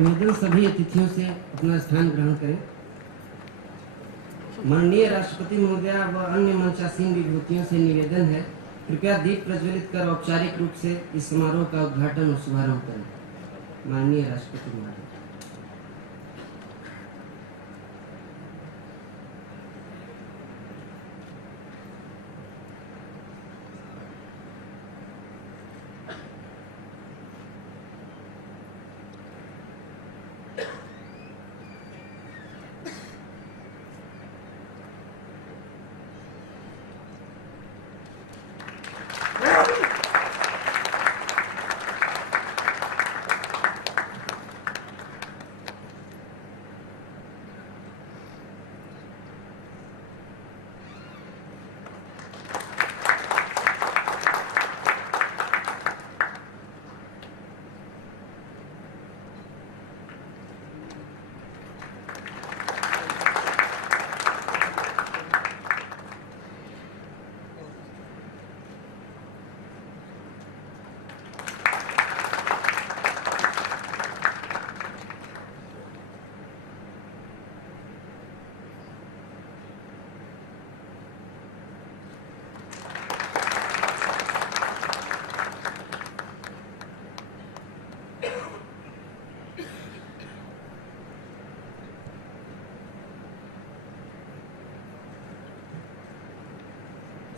निवेदन सभी अतिथियों से अपना स्थान ग्रहण करें। माननीय राष्ट्रपति महोदय व अन्य मंचासीन विभूतियों से निवेदन है, कृपया दीप प्रज्वलित कर औपचारिक रूप से इस समारोह का उद्घाटन और शुभारंभ करें। माननीय राष्ट्रपति महोदय।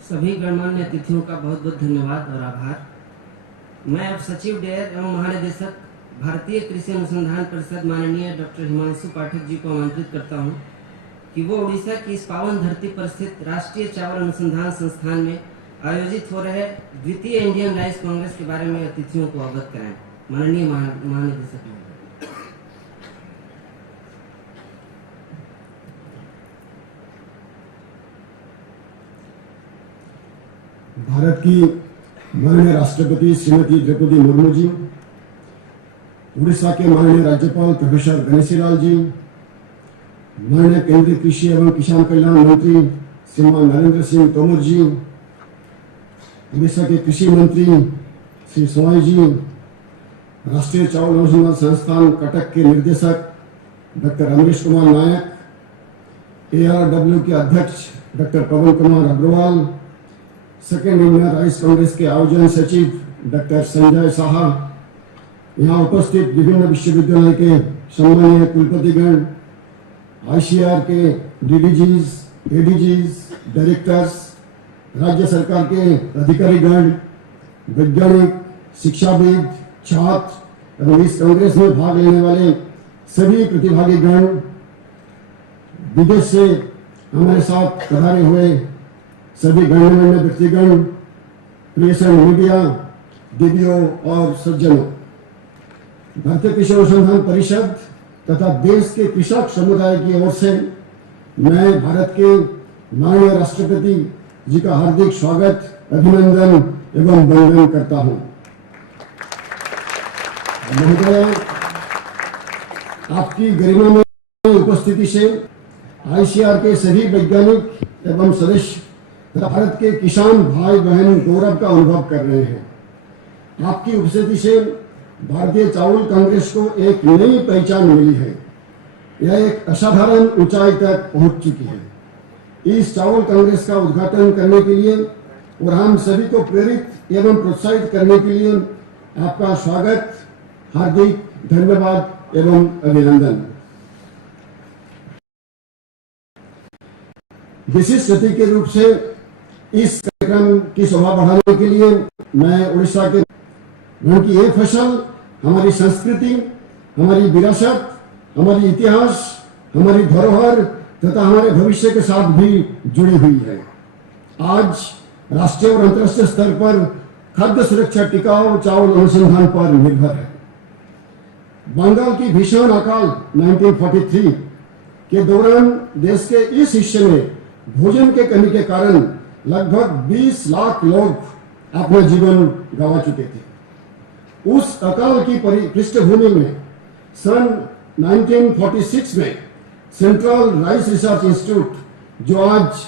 सभी गणमान्य अतिथियों का बहुत बहुत धन्यवाद और आभार। मैं अब सचिव डेयर एवं महानिदेशक भारतीय कृषि अनुसंधान परिषद माननीय डॉक्टर हिमांशु पाठक जी को आमंत्रित करता हूं कि वो उड़ीसा की इस पावन धरती पर स्थित राष्ट्रीय चावल अनुसंधान संस्थान में आयोजित हो रहे द्वितीय इंडियन राइस कांग्रेस के बारे में अतिथियों को अवगत कराएं। माननीय महानिदेशक। भारत की माननीय राष्ट्रपति श्रीमती द्रौपदी मुर्मू जी, उड़ीसा के माननीय राज्यपाल प्रोफेसर गणेशीलाल जी, माननीय केंद्रीय कृषि एवं किसान कल्याण मंत्री श्रीमान नरेंद्र सिंह तोमर जी, उड़ीसा के कृषि मंत्री श्री सोई जी, राष्ट्रीय चावल अनुसंधान संस्थान कटक के निदेशक डॉक्टर अमरीश कुमार नायक, ARW के अध्यक्ष doctor Pawan Kumar Agarwal, second Indian rice congress के आयोजन सचिव डॉक्टर संजय साहा, यहाँ उपस्थित विभिन्न विश्वविद्यालय के सम्मानीय कुलपतिगण, ICR के DDGs, ADGs, डायरेक्टर्स, राज्य सरकार के अधिकारीगण, वैज्ञानिक, शिक्षाविद, छात्र एवं इस कांग्रेस में भाग लेने वाले सभी प्रतिभागीगण, विदेश से हमारे साथ पधारे हुए सभी गणमान्य व्यक्तिगण, प्रेस एंड मीडिया, दीदियों और सज्जनों, भारतीय कृषि अनुसंधान परिषद तथा देश के कृषक समुदाय की ओर से मैं भारत के माननीय राष्ट्रपति जी का हार्दिक स्वागत, अभिनंदन एवं वंदन करता हूं। महोदय, आपकी गरिमा में उपस्थिति से ICR के सभी वैज्ञानिक एवं सदस्य भारत के किसान भाई बहन गौरव का अनुभव कर रहे हैं। आपकी उपस्थिति से भारतीय चावल कांग्रेस को एक नई पहचान मिली है। यह एक असाधारण ऊंचाई तक पहुंच चुकी है। इस चावल कांग्रेस का उद्घाटन करने के लिए और हम सभी को प्रेरित एवं प्रोत्साहित करने के लिए आपका स्वागत, हार्दिक धन्यवाद एवं अभिनंदन। विशिष्ट अतिथि के रूप से इस कार्यक्रम की शोभा बढ़ाने के लिए मैं उड़ीसा के उनकी ये फसल हमारी संस्कृति, हमारी विरासत, हमारी इतिहास, हमारी धरोहर तथा हमारे भविष्य के साथ भी जुड़ी हुई है। आज राष्ट्रीय और अंतर्राष्ट्रीय स्तर पर खाद्य सुरक्षा टिकाऊ चावल अनुसंधान पर निर्भर है। बंगाल की भीषण अकाल 1943 के दौरान देश के इस हिस्से में भोजन के कमी के कारण लगभग 20 लाख लोग अपना जीवन गंवा चुके थे। उस अकाल की पृष्ठभूमि में सन 1946 में सेंट्रल राइस रिसर्च इंस्टीट्यूट, जो आज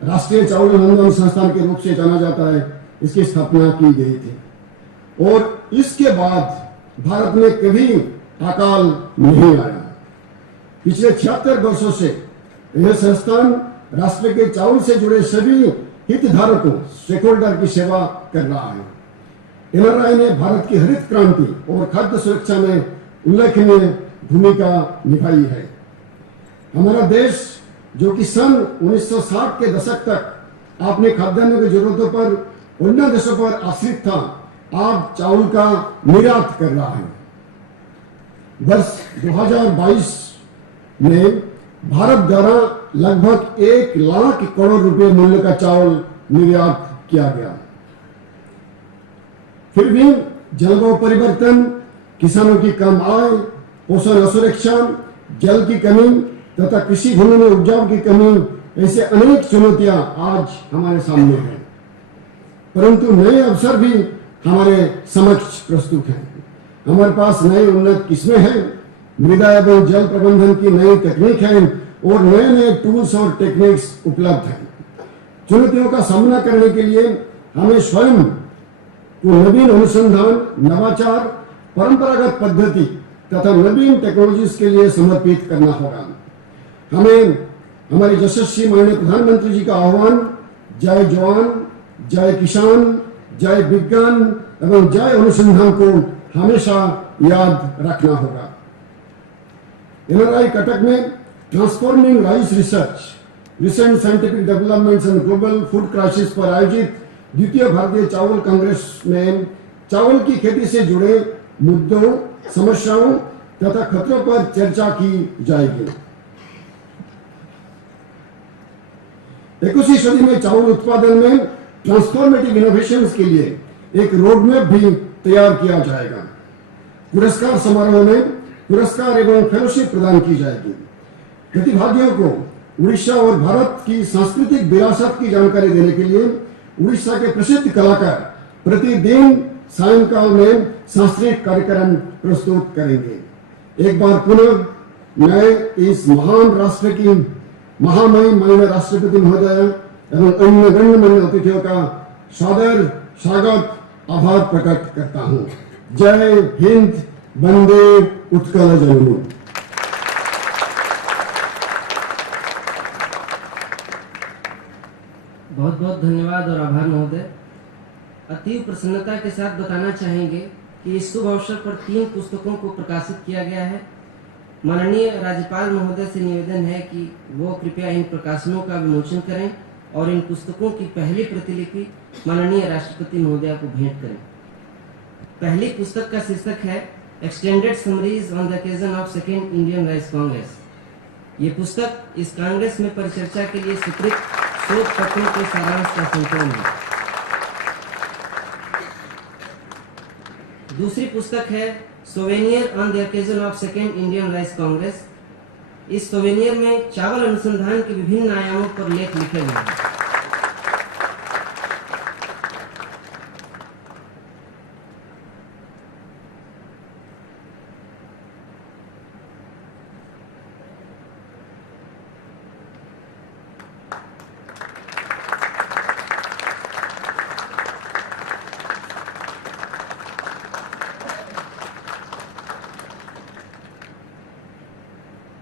राष्ट्रीय चावल अनुसंधान संस्थान के रूप से जाना जाता है, इसकी स्थापना की गई थी। और इसके बाद भारत में कभी अकाल नहीं आया। पिछले 76 वर्षों से यह संस्थान राष्ट्र के चावल से जुड़े सभी हितधारकों स्टेक होल्डर की सेवा कर रहा है। एनआरआई ने भारत की हरित क्रांति और खाद्य सुरक्षा में उल्लेखनीय भूमिका निभाई है। हमारा देश जो कि सन 1960 के दशक तक अपने खाद्यान्न की जरूरतों पर अन्य देशों पर आश्रित था, आज चावल का निर्यात कर रहा है। वर्ष 2022 में भारत द्वारा लगभग 1 लाख करोड़ रुपए मूल्य का चावल निर्यात किया गया। फिर भी जलवायु परिवर्तन, किसानों की कम आय, पोषण असुरक्षा, जल की कमी तथा कृषि भूमि में उपजाऊ की कमी ऐसे अनेक चुनौतियां आज हमारे सामने हैं, परंतु नए अवसर भी हमारे समक्ष प्रस्तुत हैं। हमारे पास नए उन्नत किस्में हैं, मृदा एवं जल प्रबंधन की नई तकनीक है और नए नए टूल्स और टेक्निक्स उपलब्ध हैं। चुनौतियों का सामना करने के लिए हमें स्वयं को नवीन अनुसंधान, नवाचार, परंपरागत पद्धति तथा नवीन टेक्नोलॉजीज के लिए समर्पित करना होगा। हमें हमारे यशस्वी माननीय प्रधानमंत्री जी का आह्वान, जय जवान, जय किसान, जय विज्ञान एवं जय अनुसंधान को हमेशा याद रखना होगा। एनआरआई कटक में transforming rice research, recent scientific developments and global food crisis पर आयोजित द्वितीय भारतीय चावल कांग्रेस में चावल की खेती से जुड़े मुद्दों, समस्याओं तथा खतरों पर चर्चा की जाएगी। 21वीं सदी में चावल उत्पादन में ट्रांसफॉर्मेटिव इनोवेशंस के लिए एक रोडमैप भी तैयार किया जाएगा। पुरस्कार समारोह में पुरस्कार एवं फेलोशिप प्रदान की जाएगी। प्रतिभागियों को उड़ीसा और भारत की सांस्कृतिक विरासत की जानकारी देने के लिए उड़ीसा के प्रसिद्ध कलाकार प्रतिदिन सायंकाल में सांस्कृतिक कार्यक्रम प्रस्तुत करेंगे। एक बार पुनः मैं इस महान राष्ट्र की महामहिम माननीय राष्ट्रपति महोदय एवं अन्य गण्यमान्य अतिथियों का सादर स्वागत, आभार प्रकट करता हूं। जय हिंद, वंदे उत्कल जननी। बहुत बहुत धन्यवाद और आभार महोदय। अतीव प्रसन्नता के साथ बताना चाहेंगे कि इस शुभ अवसर पर 3 पुस्तकों को प्रकाशित किया गया है। माननीय राज्यपाल महोदय से निवेदन है कि वो कृपया इन प्रकाशनों का विमोचन करें और इन पुस्तकों की पहली प्रतिलिपि माननीय राष्ट्रपति महोदय को भेंट करें। पहली पुस्तक का शीर्षक है extended summaries on the occasion of second Indian rice Congress. ये पुस्तक इस कांग्रेस में परिचर्चा के लिए स्वीकृत शोध पत्रों के सारांश का संकलन है। दूसरी पुस्तक है souvenir on the occasion of second Indian rice Congress. इस सोवेनियर में चावल अनुसंधान के विभिन्न आयामों पर लेख लिखे गए हैं।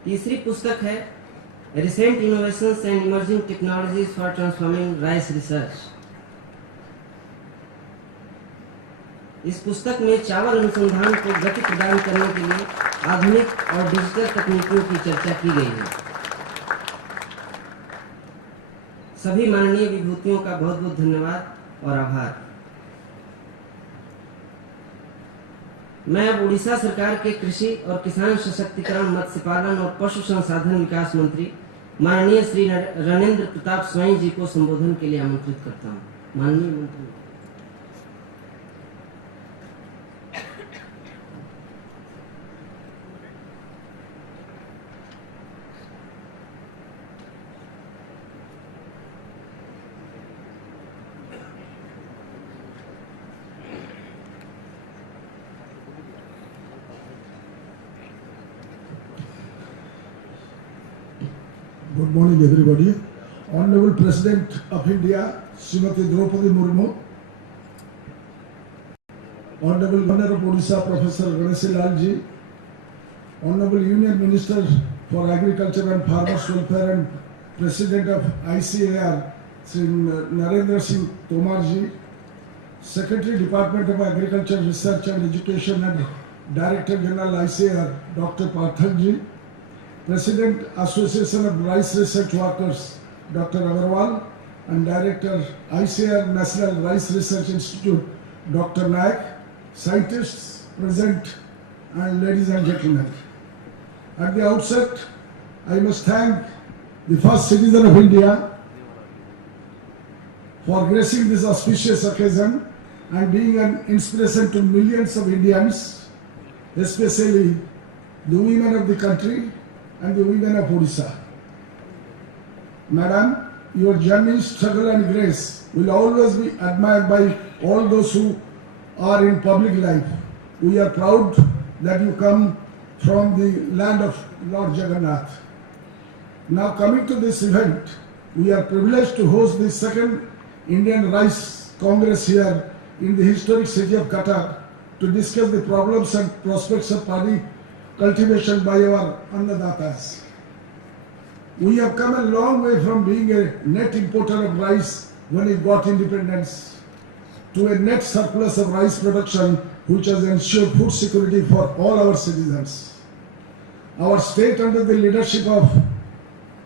तीसरी पुस्तक है recent innovations and emerging technologies for transforming rice research. इस पुस्तक में चावल अनुसंधान को गति प्रदान करने के लिए आधुनिक और डिजिटल तकनीकों की चर्चा की गई है। सभी माननीय विभूतियों का बहुत बहुत धन्यवाद और आभार। मैं अब उड़ीसा सरकार के कृषि और किसान सशक्तिकरण, मत्स्य पालन और पशु संसाधन विकास मंत्री माननीय श्री रणेंद्र प्रताप स्वाई जी को संबोधन के लिए आमंत्रित करता हूं। माननीय मंत्री। Good morning, everybody. Honorable President of India, Srimati Droupadi Murmu, Honorable Governor of Odisha, Professor Ganesha Lal ji, Honorable Union Minister for Agriculture and Farmers Welfare and President of ICAR, Sri Narendra Singh Tomar ji, Secretary Department of Agriculture, Research and Education and Director General ICAR, Dr. Pathak ji, President Association of Rice Research Workers, Dr. Agarwal, and Director ICAR National Rice Research Institute, Dr. Naik, scientists present, and ladies and gentlemen. At the outset, I must thank the first citizen of India for gracing this auspicious occasion and being an inspiration to millions of Indians, especially the women of the country and the women of Odisha. Madam, your journey, struggle and grace will always be admired by all those who are in public life. We are proud that you come from the land of Lord Jagannath. Now coming to this event, we are privileged to host the second Indian Rice Congress here in the historic city of Cuttack to discuss the problems and prospects of paddy cultivation by our Annadatas. We have come a long way from being a net importer of rice when we got independence to a net surplus of rice production which has ensured food security for all our citizens. Our state, under the leadership of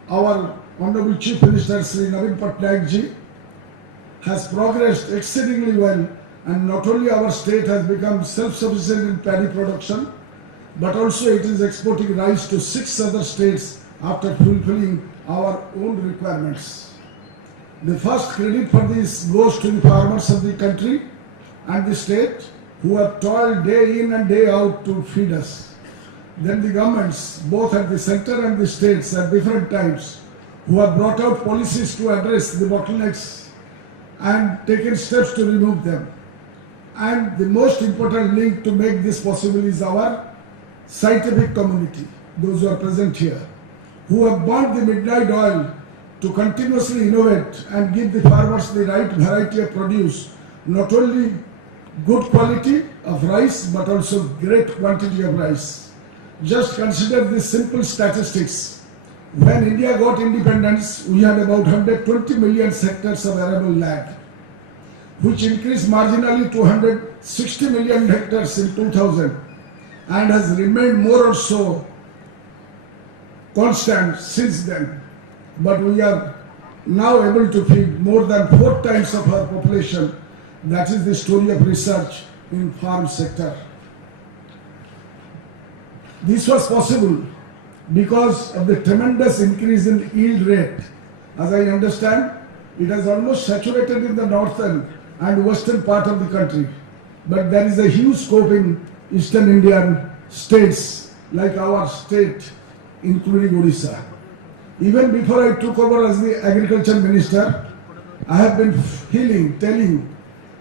our Honorable Chief Minister Sri Navin Patnaik ji, has progressed exceedingly well, and not only our state has become self-sufficient in paddy production, but also it is exporting rice to 6 other states after fulfilling our own requirements. The first credit for this goes to the farmers of the country and the state who have toiled day in and day out to feed us. Then the governments, both at the center and the states at different times, who have brought out policies to address the bottlenecks and taken steps to remove them. And the most important link to make this possible is our scientific community, those who are present here, who have burnt the midnight oil to continuously innovate and give the farmers the right variety of produce, not only good quality of rice but also great quantity of rice. Just consider these simple statistics. When India got independence, we had about 120 million hectares of arable land, which increased marginally to 160 million hectares in 2000 and has remained more or so constant since then. But we are now able to feed more than 4 times of our population. That is the story of research in farm sector. This was possible because of the tremendous increase in yield rate. As I understand, it has almost saturated in the northern and western part of the country. But there is a huge scope in eastern Indian states like our state, including Odisha. Even before I took over as the agriculture minister, I have been telling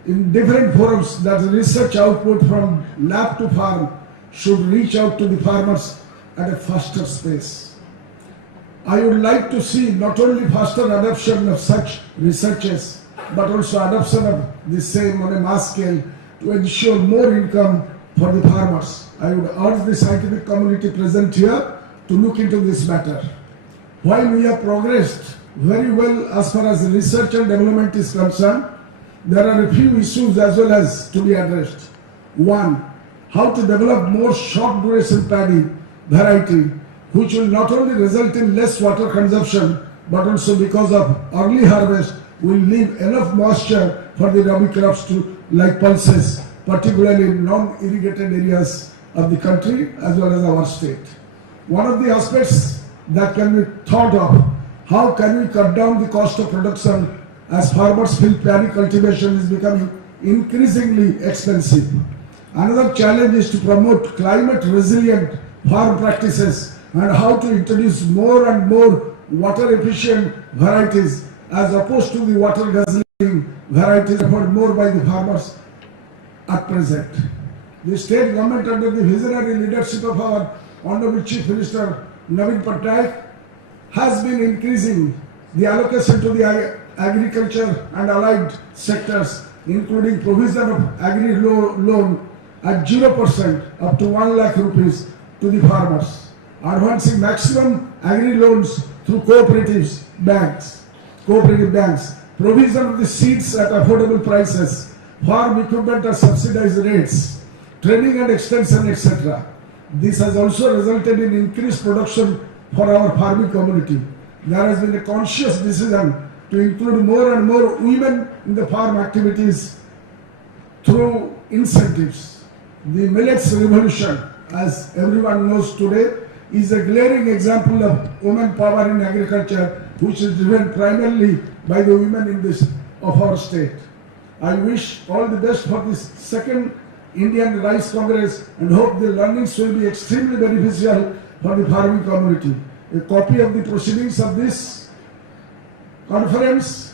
in different forums that the research output from lab to farm should reach out to the farmers at a faster pace. I would like to see not only faster adoption of such researches, but also adoption of the same on a mass scale to ensure more income for the farmers. I would urge the scientific community present here to look into this matter. While we have progressed very well as far as research and development is concerned, there are a few issues as well as to be addressed. One, how to develop more short duration paddy variety, which will not only result in less water consumption, but also because of early harvest will leave enough moisture for the rabi crops to like pulses, particularly in non-irrigated areas of the country as well as our state. One of the aspects that can be thought of, how can we cut down the cost of production as farmers feel paddy cultivation is becoming increasingly expensive. Another challenge is to promote climate resilient farm practices and how to introduce more and more water efficient varieties as opposed to the water guzzling varieties offered more by the farmers at present. The state government, under the visionary leadership of our Honorable Chief Minister Navin Patnaik, has been increasing the allocation to the agriculture and allied sectors, including provision of agri loan at 0% up to 1 lakh rupees to the farmers, advancing maximum agri loans through cooperative banks, provision of the seeds at affordable prices, farm equipment at subsidized rates, training and extension, etc. This has also resulted in increased production for our farming community. There has been a conscious decision to include more and more women in the farm activities through incentives. The millets revolution, as everyone knows today, is a glaring example of women power in agriculture, which is driven primarily by the women of our state. I wish all the best for this second Indian Rice Congress and hope the learnings will be extremely beneficial for the farming community. A copy of the proceedings of this conference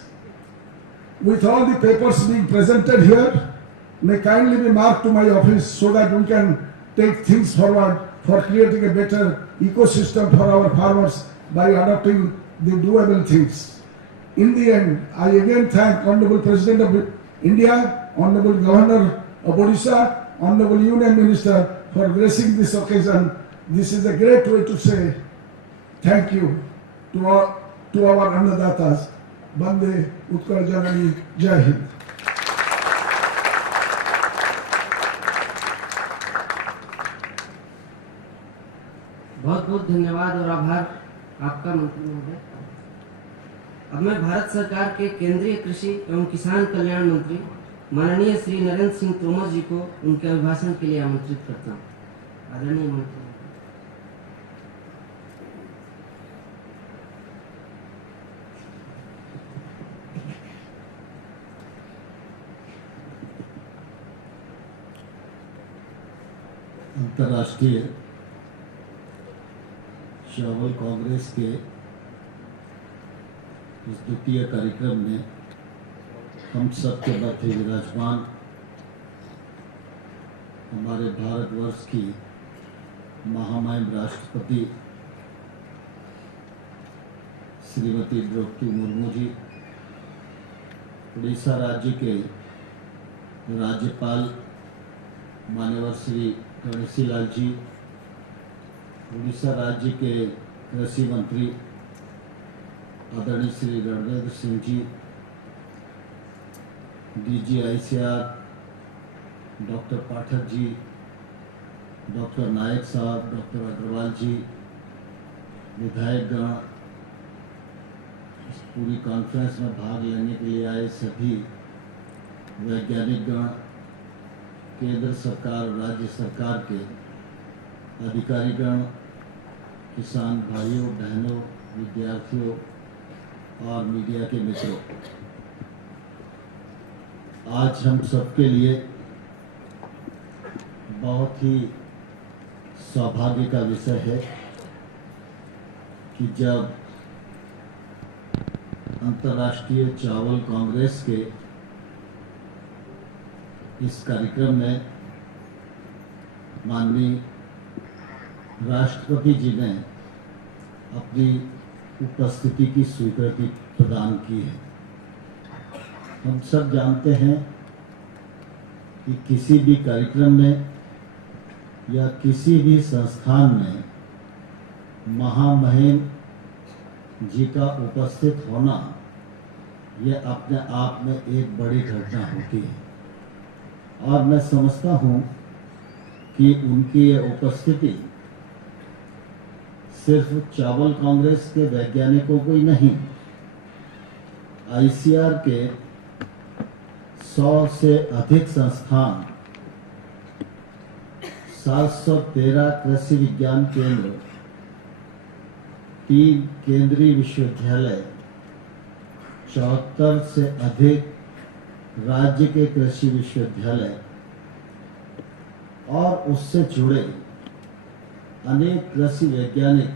with all the papers being presented here may kindly be marked to my office so that we can take things forward for creating a better ecosystem for our farmers by adopting the doable things. In the end, I again thank Honorable President of India, Honorable Governor of Odisha, Honorable Union Minister for gracing this occasion. This is a great way to say thank you to our Annadatas. Bande Utkal Janani, Jai Hind. बहुत बहुत धन्यवाद और आभार आपका मंत्री महोदय। अब मैं भारत सरकार के केंद्रीय कृषि एवं किसान कल्याण मंत्री माननीय श्री नरेंद्र सिंह तोमर जी को उनके अभिभाषण के लिए आमंत्रित करता हूँ। आदरणीय मंत्री। अंतर्राष्ट्रीय चावल कांग्रेस के इस द्वितीय कार्यक्रम में हम सब के मध्य विराजमान हमारे भारतवर्ष की महामहिम राष्ट्रपति श्रीमती द्रौपदी मुर्मू जी, उड़ीसा राज्य के राज्यपाल माननीय श्री गणेशी लाल जी, उड़ीसा राज्य के कृषि मंत्री आदरणीय Shri Ranveer Singh ji, DG ICR doctor Pathak ji, doctor नायक साहब, डॉक्टर अग्रवाल जी, विधायकगण, इस पूरी कॉन्फ्रेंस में भाग लेने के लिए आए सभी वैज्ञानिकगण, केंद्र सरकार और राज्य सरकार के अधिकारीगण, किसान भाइयों बहनों, विद्यार्थियों और मीडिया के मित्रों, आज हम सबके लिए बहुत ही सौभाग्य का विषय है कि जब अंतर्राष्ट्रीय चावल कांग्रेस के इस कार्यक्रम में माननीय राष्ट्रपति जी ने अपनी उपस्थिति की स्वीकृति प्रदान की है। हम सब जानते हैं कि किसी भी कार्यक्रम में या किसी भी संस्थान में महामहिम जी का उपस्थित होना यह अपने आप में एक बड़ी घटना होती है और मैं समझता हूँ कि उनकी ये उपस्थिति सिर्फ चावल कांग्रेस के वैज्ञानिकों को ही नहीं, ICR के 100 से अधिक संस्थान, 713 कृषि विज्ञान केंद्र, 3 केंद्रीय विश्वविद्यालय, 74 से अधिक राज्य के कृषि विश्वविद्यालय और उससे जुड़े अनेक कृषि वैज्ञानिक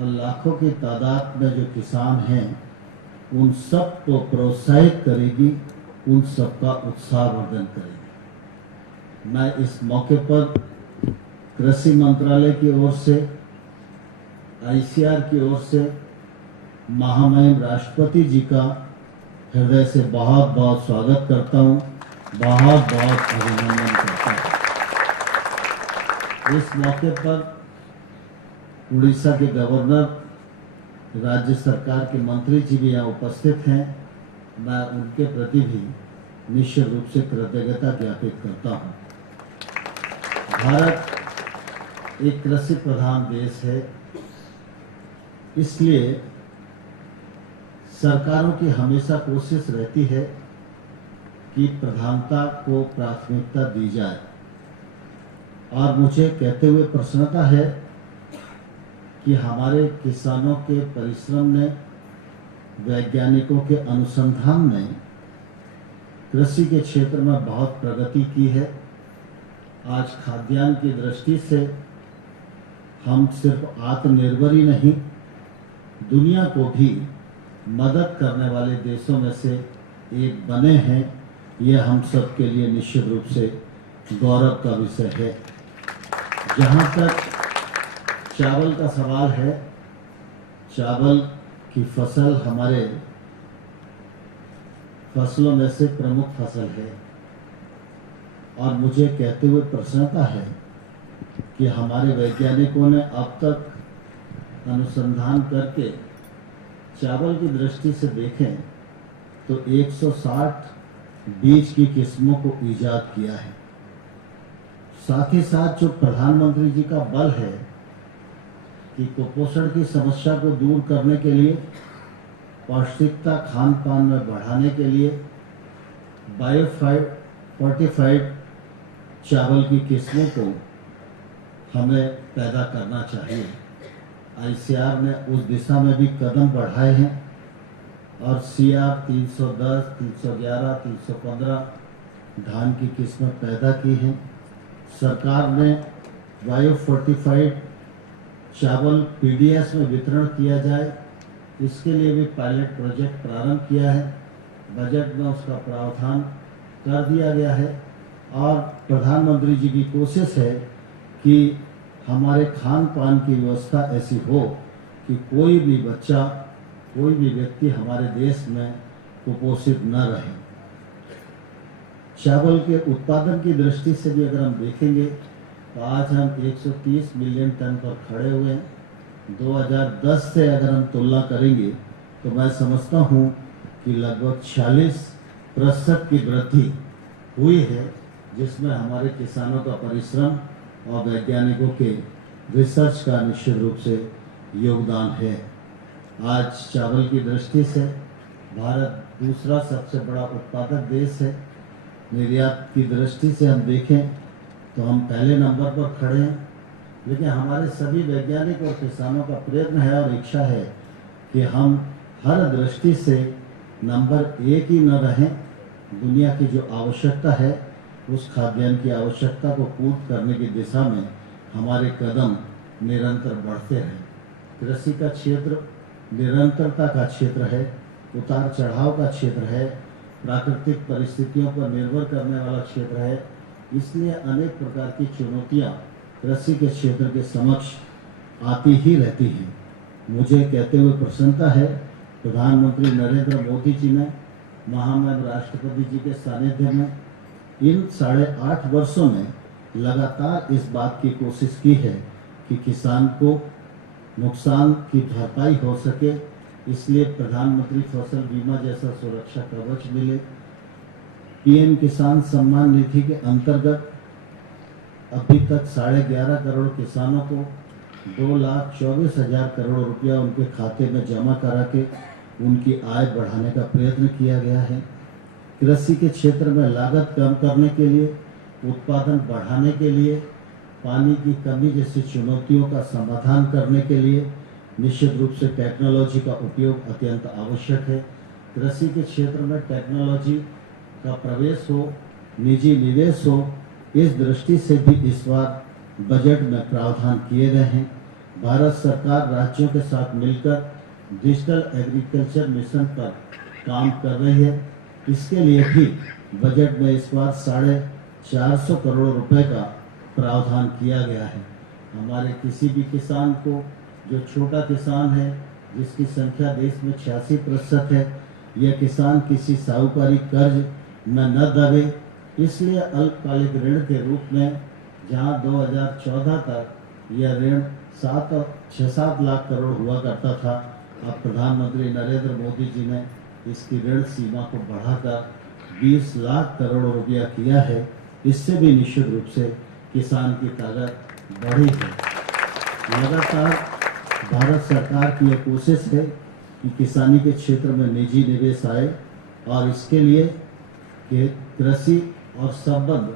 और लाखों की तादाद में जो किसान हैं, उन सब को प्रोत्साहित करेगी, उन सब का उत्साहवर्धन करेगी। मैं इस मौके पर कृषि मंत्रालय की ओर से, ICR की ओर से महामहिम राष्ट्रपति जी का हृदय से बहुत बहुत स्वागत करता हूँ, बहुत बहुत अभिनंदन करता हूँ। इस मौके पर उड़ीसा के गवर्नर, राज्य सरकार के मंत्री जी भी यहाँ उपस्थित हैं। मैं उनके प्रति भी निश्चित रूप से कृतज्ञता ज्ञापित करता हूँ। भारत एक कृषि प्रधान देश है, इसलिए सरकारों की हमेशा कोशिश रहती है कि प्रधानता को प्राथमिकता दी जाए। और मुझे कहते हुए प्रसन्नता है कि हमारे किसानों के परिश्रम ने, वैज्ञानिकों के अनुसंधान ने कृषि के क्षेत्र में बहुत प्रगति की है। आज खाद्यान्न की दृष्टि से हम सिर्फ आत्मनिर्भर ही नहीं, दुनिया को भी मदद करने वाले देशों में से एक बने हैं। यह हम सब के लिए निश्चित रूप से गौरव का विषय है। जहाँ तक चावल का सवाल है, चावल की फसल हमारे फसलों में से प्रमुख फसल है और मुझे कहते हुए प्रसन्नता है कि हमारे वैज्ञानिकों ने अब तक अनुसंधान करके चावल की दृष्टि से देखें तो 160 बीज की किस्मों को ईजाद किया है। साथ ही साथ जो प्रधानमंत्री जी का बल है कि कुपोषण की समस्या को दूर करने के लिए, पौष्टिकता खान पान में बढ़ाने के लिए फोर्टिफाइड चावल की किस्मों को हमें पैदा करना चाहिए। ICR ने उस दिशा में भी कदम बढ़ाए हैं और CR 310, 311, 315 धान की किस्में पैदा की हैं। सरकार ने फोर्टिफाइड चावल PDS में वितरण किया जाए, इसके लिए भी पायलट प्रोजेक्ट प्रारंभ किया है। बजट में उसका प्रावधान कर दिया गया है और प्रधानमंत्री जी की कोशिश है कि हमारे खान पान की व्यवस्था ऐसी हो कि कोई भी बच्चा, कोई भी व्यक्ति हमारे देश में कुपोषित न रहे। चावल के उत्पादन की दृष्टि से भी अगर हम देखेंगे तो आज हम 130 मिलियन टन पर खड़े हुए हैं। 2010 से अगर हम तुलना करेंगे तो मैं समझता हूँ कि लगभग 46% की वृद्धि हुई है, जिसमें हमारे किसानों का परिश्रम और वैज्ञानिकों के रिसर्च का निश्चित रूप से योगदान है। आज चावल की दृष्टि से भारत दूसरा सबसे बड़ा उत्पादक देश है। निर्यात की दृष्टि से हम देखें तो हम पहले नंबर पर खड़े हैं, लेकिन हमारे सभी वैज्ञानिक और किसानों का प्रयत्न है और इच्छा है कि हम हर दृष्टि से नंबर 1 ही न रहें। दुनिया की जो आवश्यकता है, उस खाद्यान्न की आवश्यकता को पूर्ण करने की दिशा में हमारे कदम निरंतर बढ़ते रहें। कृषि का क्षेत्र निरंतरता का क्षेत्र है, उतार चढ़ाव का क्षेत्र है, प्राकृतिक परिस्थितियों पर निर्भर करने वाला क्षेत्र है। इसलिए अनेक प्रकार की चुनौतियां कृषि के क्षेत्र के समक्ष आती ही रहती हैं। मुझे कहते हुए प्रसन्नता है, प्रधानमंत्री नरेंद्र मोदी जी ने महामहिम राष्ट्रपति जी के सानिध्य में इन 8.5 वर्षों में लगातार इस बात की कोशिश की है कि किसान को नुकसान की भरपाई हो सके। इसलिए प्रधानमंत्री फसल बीमा जैसा सुरक्षा कवच मिले। PM किसान सम्मान निधि के अंतर्गत अभी तक 11.5 करोड़ किसानों को 2,24,000 करोड़ रुपया उनके खाते में जमा करा के उनकी आय बढ़ाने का प्रयत्न किया गया है। कृषि के क्षेत्र में लागत कम करने के लिए, उत्पादन बढ़ाने के लिए, पानी की कमी जैसी चुनौतियों का समाधान करने के लिए निश्चित रूप से टेक्नोलॉजी का उपयोग अत्यंत आवश्यक है। कृषि के क्षेत्र में टेक्नोलॉजी का प्रवेश हो, निजी निवेश हो, इस दृष्टि से भी इस बार बजट में प्रावधान किए गए हैं। भारत सरकार राज्यों के साथ मिलकर डिजिटल एग्रीकल्चर मिशन पर काम कर रही है। इसके लिए भी बजट में इस बार 450 करोड़ रुपए का प्रावधान किया गया है। हमारे किसी भी किसान को, जो छोटा किसान है जिसकी संख्या देश में 86% है, यह किसान किसी साहूकारी कर्ज में न दबे, इसलिए अल्पकालिक ऋण के रूप में जहां 2014 तक यह ऋण 6-7 लाख करोड़ हुआ करता था, अब प्रधानमंत्री नरेंद्र मोदी जी ने इसकी ऋण सीमा को बढ़ाकर 20 लाख करोड़ रुपया किया है। इससे भी निश्चित रूप से किसान की ताकत बढ़ी है। लगातार भारत सरकार की यह कोशिश है कि किसानी के क्षेत्र में निजी निवेश आए और इसके लिए कि कृषि और संबद्ध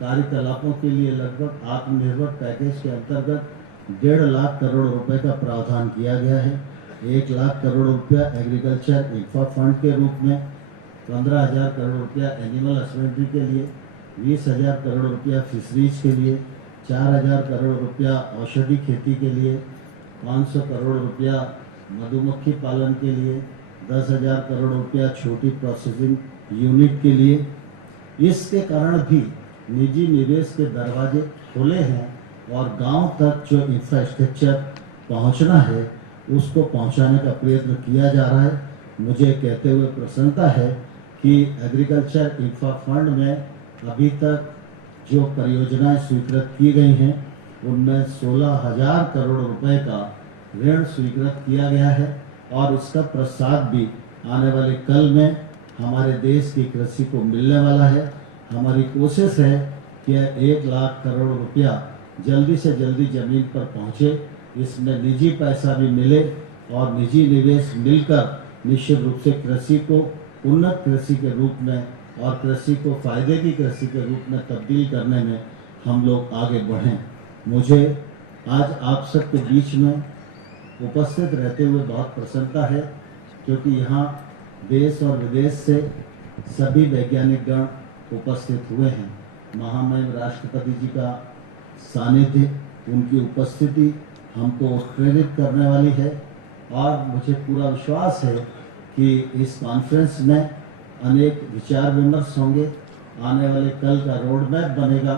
कार्यकलापों के लिए लगभग आत्मनिर्भर पैकेज के अंतर्गत 1.5 लाख करोड़ रुपए का प्रावधान किया गया है। 1 लाख करोड़ रुपया एग्रीकल्चर इंफ्रा फंड के रूप में, 15,000 करोड़ रुपया एनिमल हस्बेंड्री के लिए, 20,000 करोड़ रुपया फिशरीज के लिए, 4,000 करोड़ रुपया औषधि खेती के लिए, 500 करोड़ रुपया मधुमक्खी पालन के लिए, 10,000 करोड़ रुपया छोटी प्रोसेसिंग यूनिट के लिए। इसके कारण भी निजी निवेश के दरवाजे खुले हैं और गांव तक जो इंफ्रास्ट्रक्चर पहुंचना है उसको पहुंचाने का प्रयत्न किया जा रहा है। मुझे कहते हुए प्रसन्नता है कि एग्रीकल्चर इंफ्रा फंड में अभी तक जो परियोजनाएं स्वीकृत की गई हैं उनमें 16,000 करोड़ रुपए का ऋण स्वीकृत किया गया है और इसका प्रसाद भी आने वाले कल में हमारे देश की कृषि को मिलने वाला है। हमारी कोशिश है कि 1 लाख करोड़ रुपया जल्दी से जल्दी जमीन पर पहुंचे, इसमें निजी पैसा भी मिले और निजी निवेश मिलकर निश्चित रूप से कृषि को उन्नत कृषि के रूप में और कृषि को फायदे की कृषि के रूप में तब्दील करने में हम लोग आगे बढ़ें। मुझे आज आप सबके बीच में उपस्थित रहते हुए बहुत प्रसन्नता है क्योंकि यहाँ देश और विदेश से सभी वैज्ञानिक गण उपस्थित हुए हैं। महामहिम राष्ट्रपति जी का सानिध्य, उनकी उपस्थिति हमको प्रेरित करने वाली है और मुझे पूरा विश्वास है कि इस कॉन्फ्रेंस में अनेक विचार विमर्श होंगे, आने वाले कल का रोड मैप बनेगा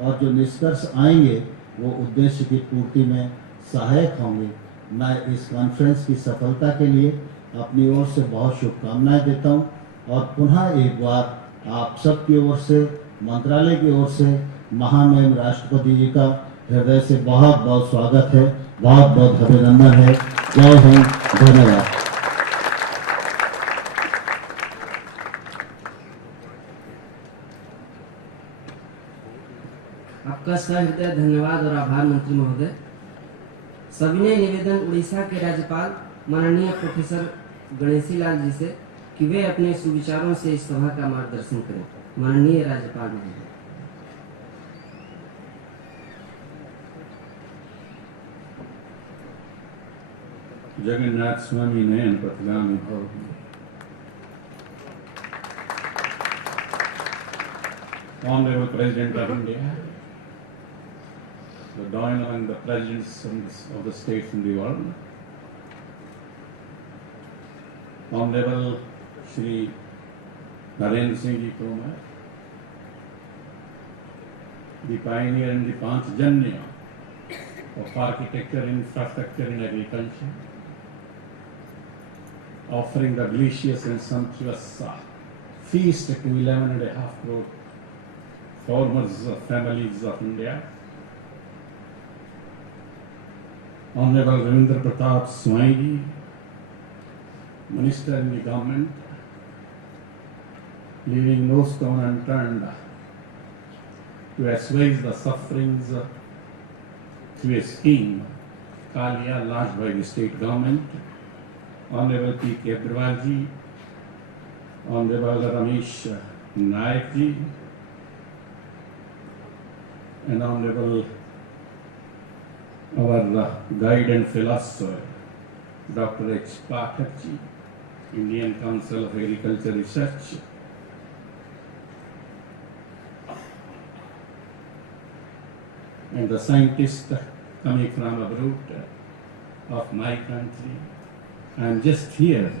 और जो निष्कर्ष आएंगे वो उद्देश्य की पूर्ति में सहायक होंगे। मैं इस कॉन्फ्रेंस की सफलता के लिए अपनी ओर से बहुत शुभकामनाएं देता हूं और पुनः एक बार आप सबकी ओर से, मंत्रालय की ओर से महामहिम राष्ट्रपति जी का हृदय से बहुत बहुत स्वागत है, बहुत बहुत अभिनंदन है। जय हिंद, धन्यवाद। आपका सहृदय धन्यवाद और आभार मंत्री महोदय। सविनय निवेदन उड़ीसा के राज्यपाल माननीय प्रोफेसर गणेशी लाल जी से कि वे अपने सुविचारों से इस सभा का मार्गदर्शन करें। माननीय राज्यपाल महोदय। जगन्नाथ स्वामी नयन पथगामी भव। Honorable President of India, the join among the presidents of the states in the world, Honorable Shri Narendra Singh Ji Tomar, the pioneer and the Panchjanya of architecture, infrastructure and agriculture, offering the delicious and sumptuous feast to 11.5 crore farmers, families of India. Honorable Ravindra Pratap Swaiji, Minister in the government, leaving no stone unturned to assuage the sufferings through a scheme Kalia launched by the state government. Honorable P.K. Agrawal ji, Honorable Ramesh Nayak ji, and Honorable our guide and philosopher, Dr. H. Pathak ji, Indian Council of Agriculture Research, and the scientists coming from abroad of my country. I am just here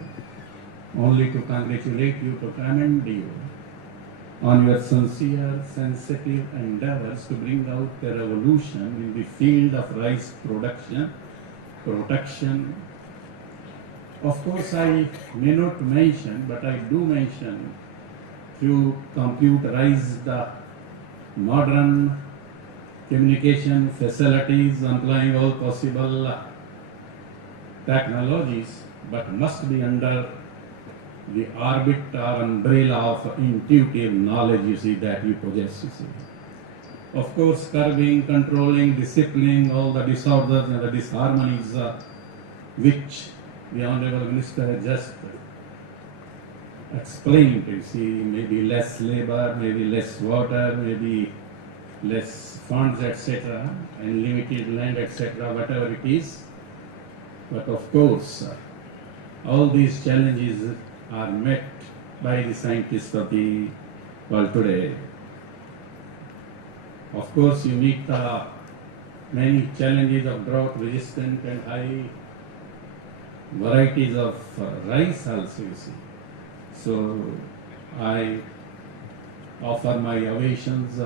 only to congratulate you, to commend you on your sincere, sensitive endeavors to bring out a revolution in the field of rice production, protection. Of course, I may not mention, but I do mention through computerized modern communication facilities, employing all possible technologies, but must be under the orbit or umbrella of intuitive knowledge, you see, that you possess, you see. Of course, curbing, controlling, disciplining all the disorders and the disharmonies which the Honorable Minister has just explained, you see, maybe less labor, maybe less water, maybe less funds, etc., and limited land, etc., whatever it is. But of course, all these challenges are met by the scientists of the world today. Of course, you meet many challenges of drought resistant and high varieties of rice also, you see. So I offer my ovations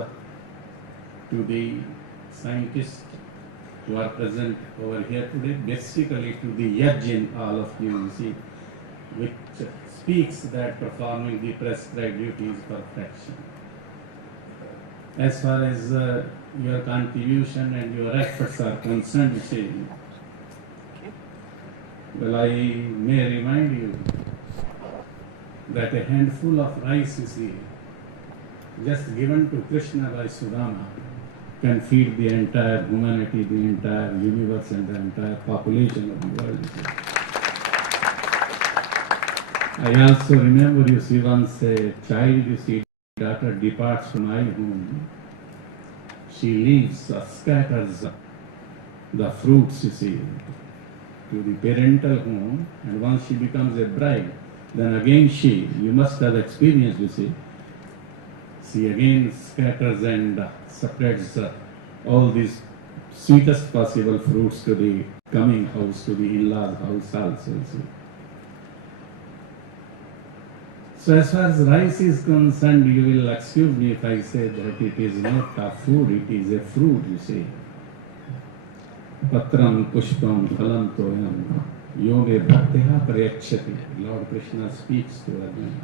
to the scientists who are present over here today, basically to the yaj in all of you see, which speaks that performing the prescribed duty is perfection. As far as your contribution and your efforts are concerned, you see, well, I may remind you that a handful of rice, you see, just given to Krishna by Sudama, can feed the entire humanity, the entire universe, and the entire population of the world. I also remember, you see, once a child, you see, daughter departs from my home, she leaves, scatters the fruits, you see, to the parental home, and once she becomes a bride, then again you must have experienced, you see, she again scatters and spreads all these sweetest possible fruits to the coming house, to the in-laws house also, you see. So as far as rice is concerned, you will excuse me if I say that it is not a food, it is a fruit, you see. Patram pushpam phalam toyam yoge bhakteha prayakshati. Lord Krishna speaks to Arjuna.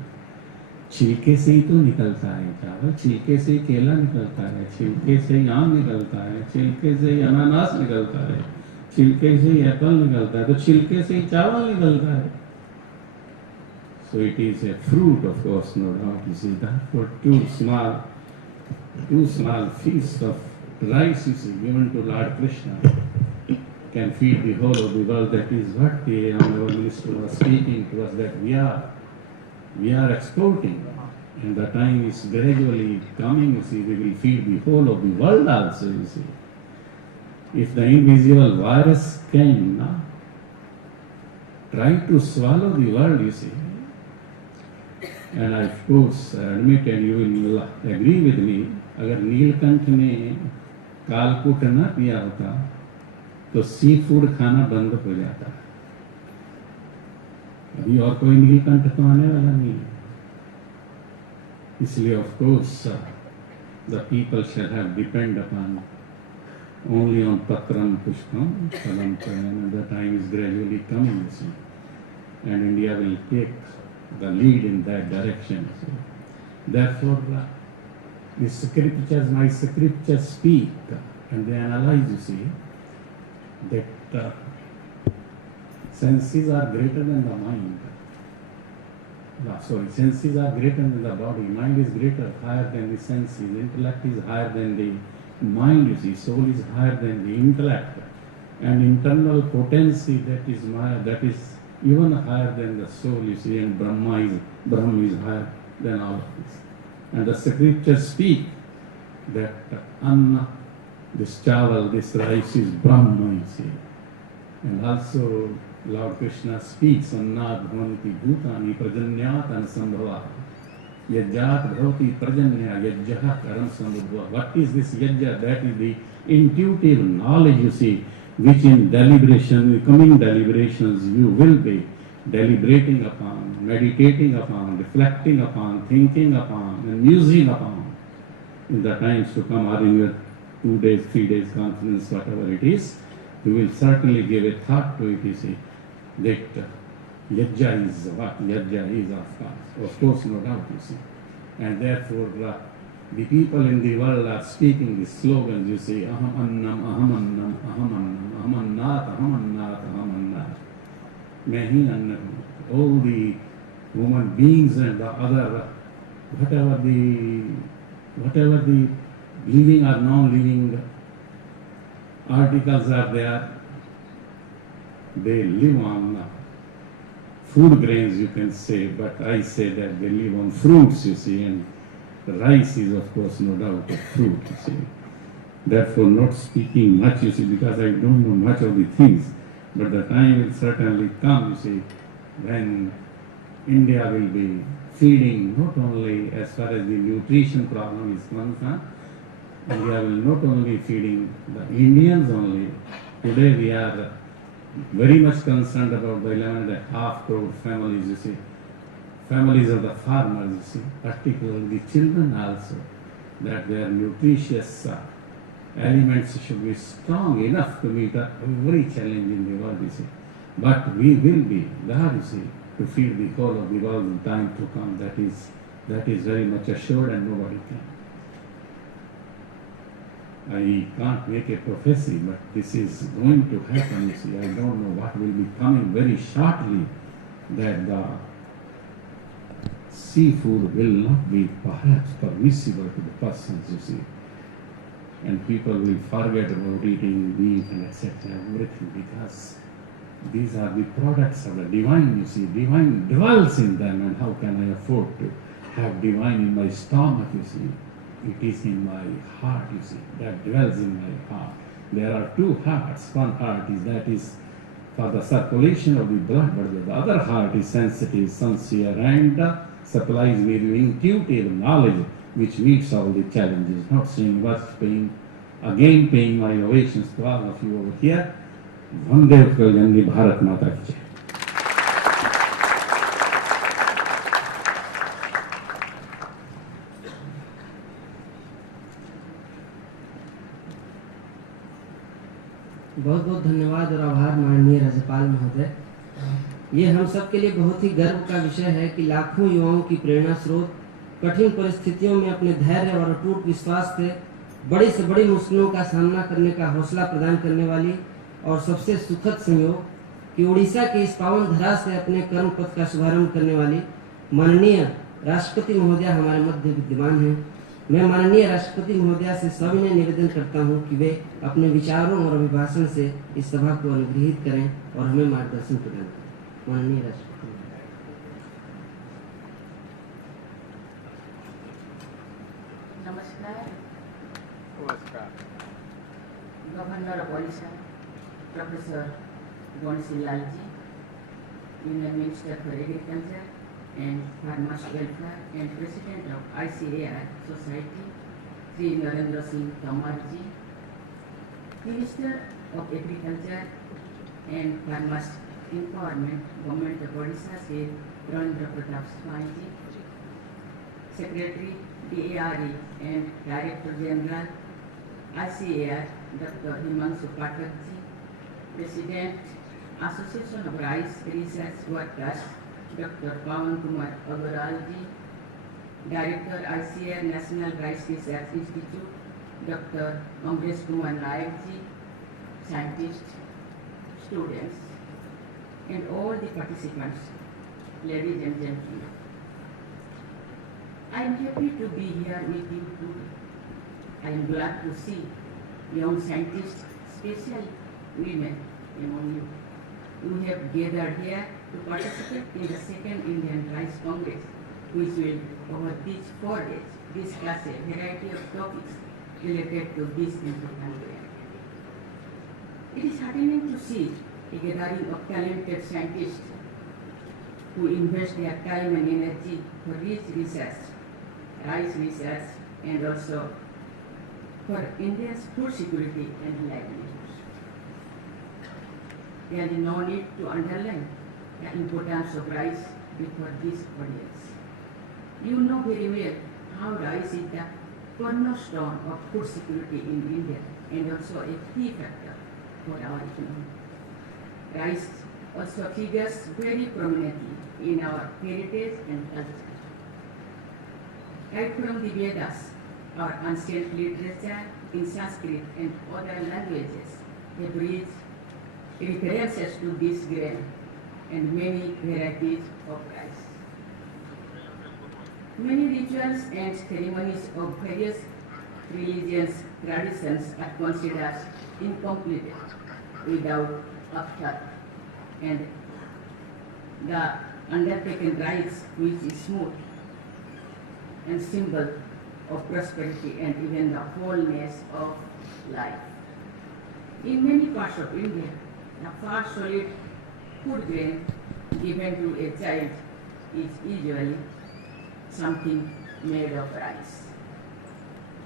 छिलके से ही तो निकलता है चावल, छिलके से ही केला निकलता है, छिलके से ही आम निकलता है, छिलके से ही अनानास निकलता है, छिलके से ही एप्पल निकलता है, तो छिलके से ही चावल निकलता है. So it is a fruit, of course, no doubt. You see, therefore, two small feasts of rice, you see, given to Lord Krishna, can feed the whole of the world. That is what the Honorable Minister was speaking to us, that we are exporting, and the time is gradually coming, you see, we will feed the whole of the world also, you see. If the invisible virus can try to swallow the world, you see, and I of course admit, and you will agree with me, अगर नीलकंठ ने कालकूट न पिया होता तो sea food खाना बंद हो जाता. अभी और कोई नीलकंठ तो आने वाला नहीं है, इसलिए of course the people shall have depend upon only on patram pushpam phalam toyam, and the time is gradually coming, you see, and India will take the lead in that direction. So, therefore, the scriptures, my scriptures speak and they analyze, you see, that senses are greater than the mind. Senses are greater than the body. Mind is greater, higher than the senses. Intellect is higher than the mind, you see. Soul is higher than the intellect. And internal potency, that is even higher than the soul, you see. And Brahma is higher than all of this. And the scriptures speak that Anna, this chawal, this rice is Brahma, you see. And also Lord Krishna speaks, Annad bhavanti bhutani prajanyat ansambhava. Yajjat bhavati prajanya yajjaha karam sambhava. What is this yajja? That is the intuitive knowledge, you see, which in deliberation, coming deliberations, you will be deliberating upon, meditating upon, reflecting upon, thinking upon, and musing upon in the times to come, or in your 2 days, 3 days conference, whatever it is. You will certainly give a thought to it, you see, that yajja is what? Yajja is, of course, no doubt, you see. And therefore, The people in the world are speaking the slogans, you see, aham annam, aham annam, aham annam, aham annat, aham annat, aham annat. Main hi anna hu. All the human beings and the other, whatever the living or non-living articles are there, they live on food grains, you can say, but I say that they live on fruits, you see, and rice is, of course, no doubt a fruit, you see. Therefore, not speaking much, you see, because I don't know much of the things, but the time will certainly come, you see, when India will be feeding not only as far as the nutrition problem is concerned, India will not only feeding the Indians only. Today we are very much concerned about the 11.5 crore families, you see, families of the farmers, you see, particularly the children also, that their nutritious elements should be strong enough to meet every challenge in the world, you see. But we will be there, you see, to feed the whole of the world in time to come. That is very much assured, and nobody can. I can't make a prophecy, but this is going to happen, you see. I don't know what will be coming very shortly, that the seafood will not be perhaps permissible to the persons, you see. And people will forget about eating meat and etc., everything, because these are the products of the divine, you see. Divine dwells in them, and how can I afford to have divine in my stomach, you see? It is in my heart, you see, that dwells in my heart. There are two hearts. One heart is for the circulation of the blood, but the other heart is sensitive, sincere, and supplies me with intuitive knowledge which meets all the challenges. Not saying what's paying, again paying my ovations to all of you over here. Vande Utkaljani Bharat Mata ki Jai. बहुत बहुत धन्यवाद और आभार माननीय राज्यपाल महोदय। ये हम सब के लिए बहुत ही गर्व का विषय है कि लाखों युवाओं की प्रेरणा स्रोत कठिन परिस्थितियों में अपने धैर्य और अटूट विश्वास से बड़ी से बड़ी मुश्किलों का सामना करने का हौसला प्रदान करने वाली और सबसे सुखद संयोग कि उड़ीसा की इस पावन धरा से अपने कर्म पथ का शुभारंभ करने वाली माननीय राष्ट्रपति महोदया हमारे मध्य विद्यमान हैं। मैं माननीय राष्ट्रपति महोदया से सविनय निवेदन करता हूं कि वे अपने विचारों और अभिभाषण से इस सभा को अनुग्रहित करें और हमें मार्गदर्शन प्रदान करें। माननीय राष्ट्रपति। नमस्कार। Governor of Odisha professor Ganeshilal ji, union minister for agriculture and Farmers Welfare and President of ICAR Society, Sri Narendra Singh Tomar ji, Minister of Agriculture and Farmers Empowerment, Government of Odisha, Sri Rajendra Pratap Swami ji, Secretary DARE and Director General ICAR, Dr. Himanshu Pathak ji, President Association of Rice Research Workers, Dr. Pawan Kumar Agarwal ji, Director ICAR National Rice Research Institute, Dr. Amresh Kumar Nayak ji, scientists, students, and all the participants, ladies and gentlemen. I am happy to be here with you today. I am glad to see young scientists, especially women among you. You have gathered here to participate in the second Indian Rice Congress, which will, over these 4 days, discuss a variety of topics related to this important area. It is heartening to see a gathering of talented scientists who invest their time and energy for rich research, rice research, and also for India's food security and livelihoods. There is no need to underline the importance of rice before this audience. You know very well how rice is the cornerstone of food security in India and also a key factor for our economy. Rice also figures very prominently in our heritage and culture. Right from the Vedas, Our ancient literature in Sanskrit and other languages have rich references to this grain and many varieties of rice. Many rituals and ceremonies of various religions traditions are considered incomplete without akhtar, and the undertaken rites, which is smooth and symbol of prosperity and even the wholeness of life. In many parts of India, the first solid food grain given to a child is usually something made of rice.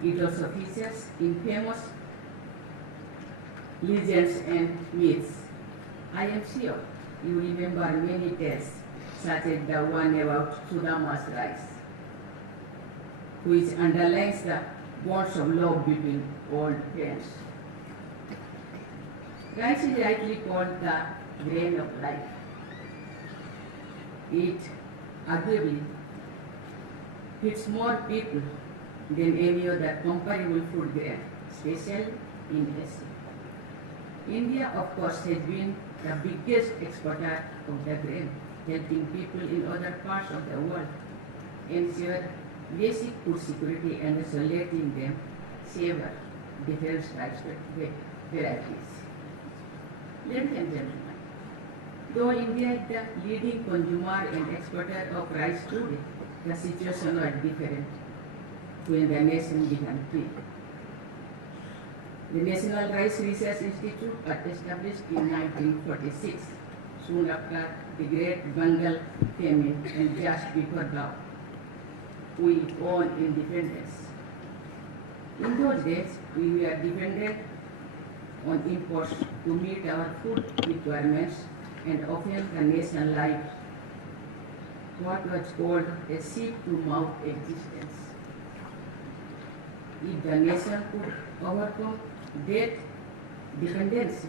It also features in famous legends and myths. I am sure you remember many tales, such as the one about Sudama's rice, which underlines the bonds of love between old friends. Rice is rightly called the grain of life. It arguably feeds more people than any other comparable food grain, especially in Asia. India, of course, has been the biggest exporter of the grain, helping people in other parts of the world ensure basic food security and also letting them savor different types of varieties. Ladies and gentlemen, though India is the leading consumer and exporter of rice today, the situation was different when the nation began free. The National Rice Research Institute was established in 1946, soon after the Great Bengal famine and just before we won independence. In those days, we were dependent on imports to meet our food requirements, and often the nation lived what was called a sheep-to-mouth existence. If the nation could overcome that dependency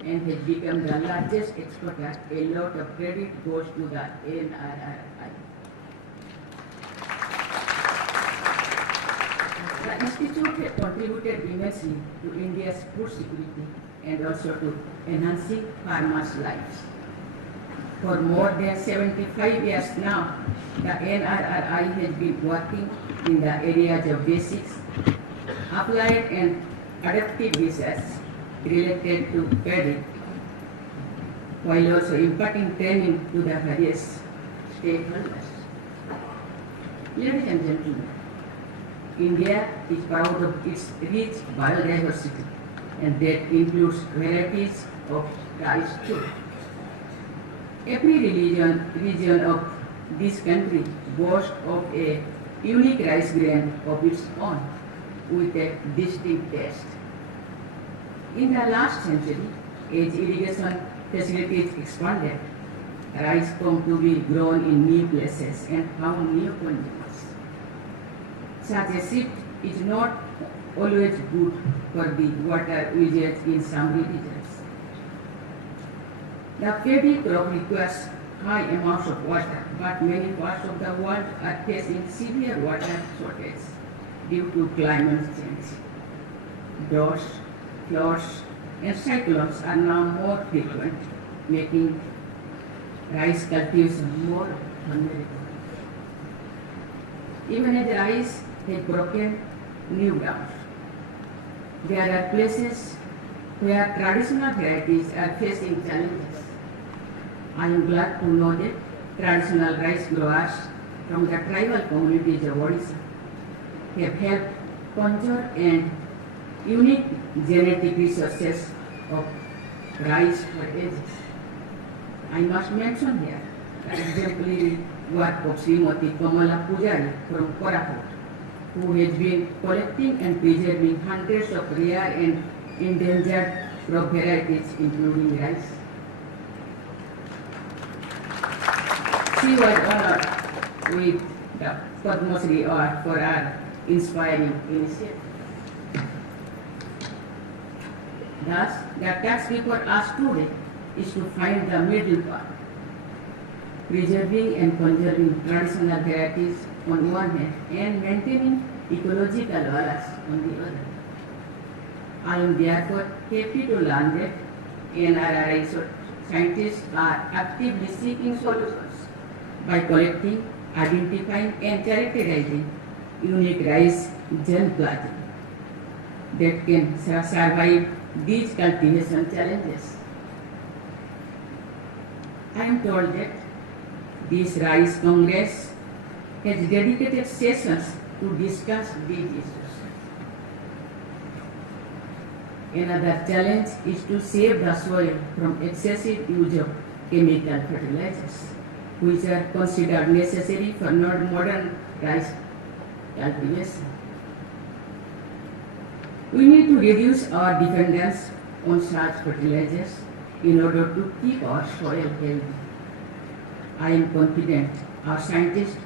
and had become the largest exporter, a lot of credit goes to the NRRI. The Institute has contributed immensely to India's food security and also to enhancing farmers' lives. For more than 75 years now, the NRRI has been working in the areas of basics, applied and adaptive research related to paddy, while also imparting training to the various stakeholders. Ladies and gentlemen, India is proud of its rich biodiversity, and that includes varieties of rice too. Every region of this country boasts of a unique rice grain of its own with a distinct taste. In the last century, as irrigation facilities expanded, rice come to be grown in new places and found new consumers. Such a shift is not always good for the water usage in some regions. The paddy crop requires high amounts of water, but many parts of the world are facing severe water shortage due to climate change. Droughts, floods, and cyclones are now more frequent, making rice cultivation more vulnerable. Even as rice has broken new ground, there are places where traditional varieties are facing challenges. I am glad to know that traditional rice growers from the tribal communities of Odisha have helped conjure and unique genetic resources of rice for ages. I must mention here the exemplary work of Srimati Kamala Pujari from Koraput, who has been collecting and preserving hundreds of rare and endangered crop varieties, including rice. She was honored with the Padma Shri Award for her inspiring initiative. Thus, the task before us today is to find the middle path, preserving and conserving traditional varieties on one hand and maintaining ecological balance on the other. I am therefore happy to learn that NRRI scientists are actively seeking solutions by collecting, identifying and characterizing unique rice germplasm that can survive these cultivation challenges. I am told that this Rice Congress has dedicated sessions to discuss these issues. Another challenge is to save the soil from excessive use of chemical fertilizers, which are considered necessary for modern rice cultivation. We need to reduce our dependence on such fertilizers in order to keep our soil healthy. I am confident our scientists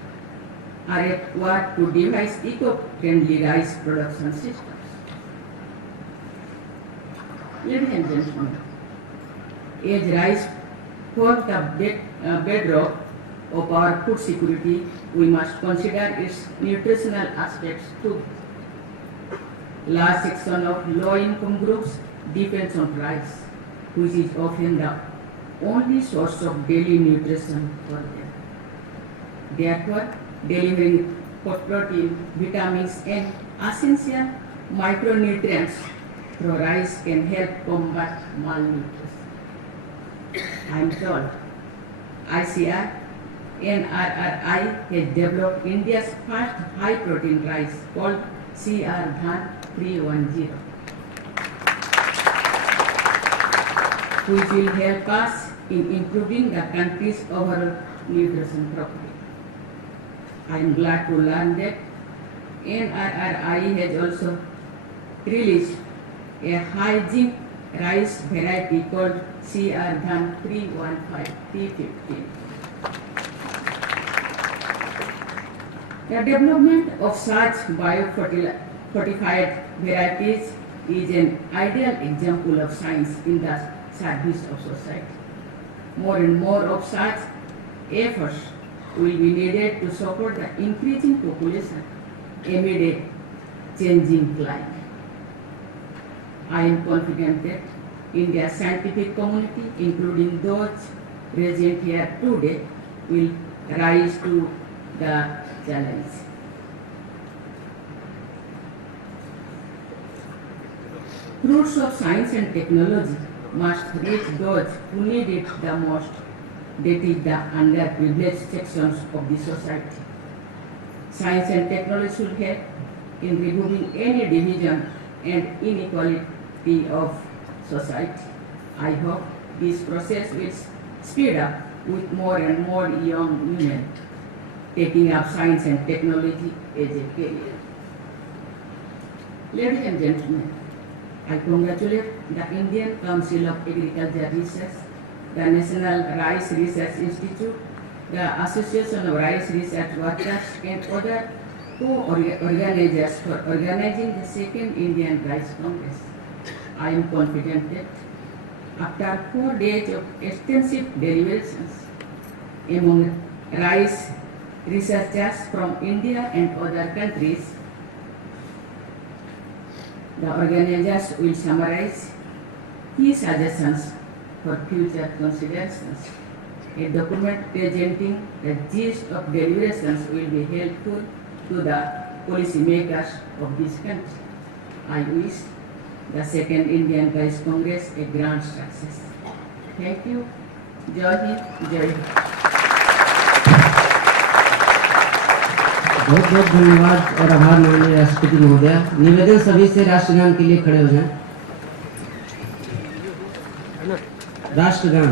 are at work to devise eco-friendly rice production systems. Ladies and gentlemen, as rice forms the bedrock of our food security, we must consider its nutritional aspects too. Large section of low-income groups depends on rice, which is often the only source of daily nutrition for them. Therefore, delivering protein, vitamins, and essential micronutrients through rice can help combat malnutrition. I am told ICR NRRI has developed India's first high-protein rice called CR Dhan 310, which will help us in improving the country's overall nutrition profile. I am glad to learn that NRRI has also released a high-zinc rice variety called CR Dhan 315. The development of such biofortified varieties is an ideal example of science in the service of society. More and more of such efforts will be needed to support the increasing population amid a changing climate. I am confident that India's scientific community, including those present here today, will rise to the challenge. Fruits of science and technology must reach those who need it the most, that is the underprivileged sections of the society. Science and technology should help in removing any division and inequality of society. I hope this process will speed up with more and more young women taking up science and technology as a career. Ladies and gentlemen, I congratulate the Indian Council of Agriculture Research, the National Rice Research Institute, the Association of Rice Research Workers, and other co-organizers for organizing the second Indian Rice Congress. I am confident that after 4 days of extensive deliberations among rice researchers from India and other countries, the organizers will summarize key suggestions for future considerations. A document presenting the gist of deliberations will be helpful to the policymakers of this country. I wish the second Indian Rice Congress a grand success. Thank you. Jai Hind, Jai Hind. बहुत बहुत धन्यवाद और आभार माननीय राष्ट्रपति महोदया। निवेदन सभी से राष्ट्रगान के लिए खड़े हो जाएं। राष्ट्रगान।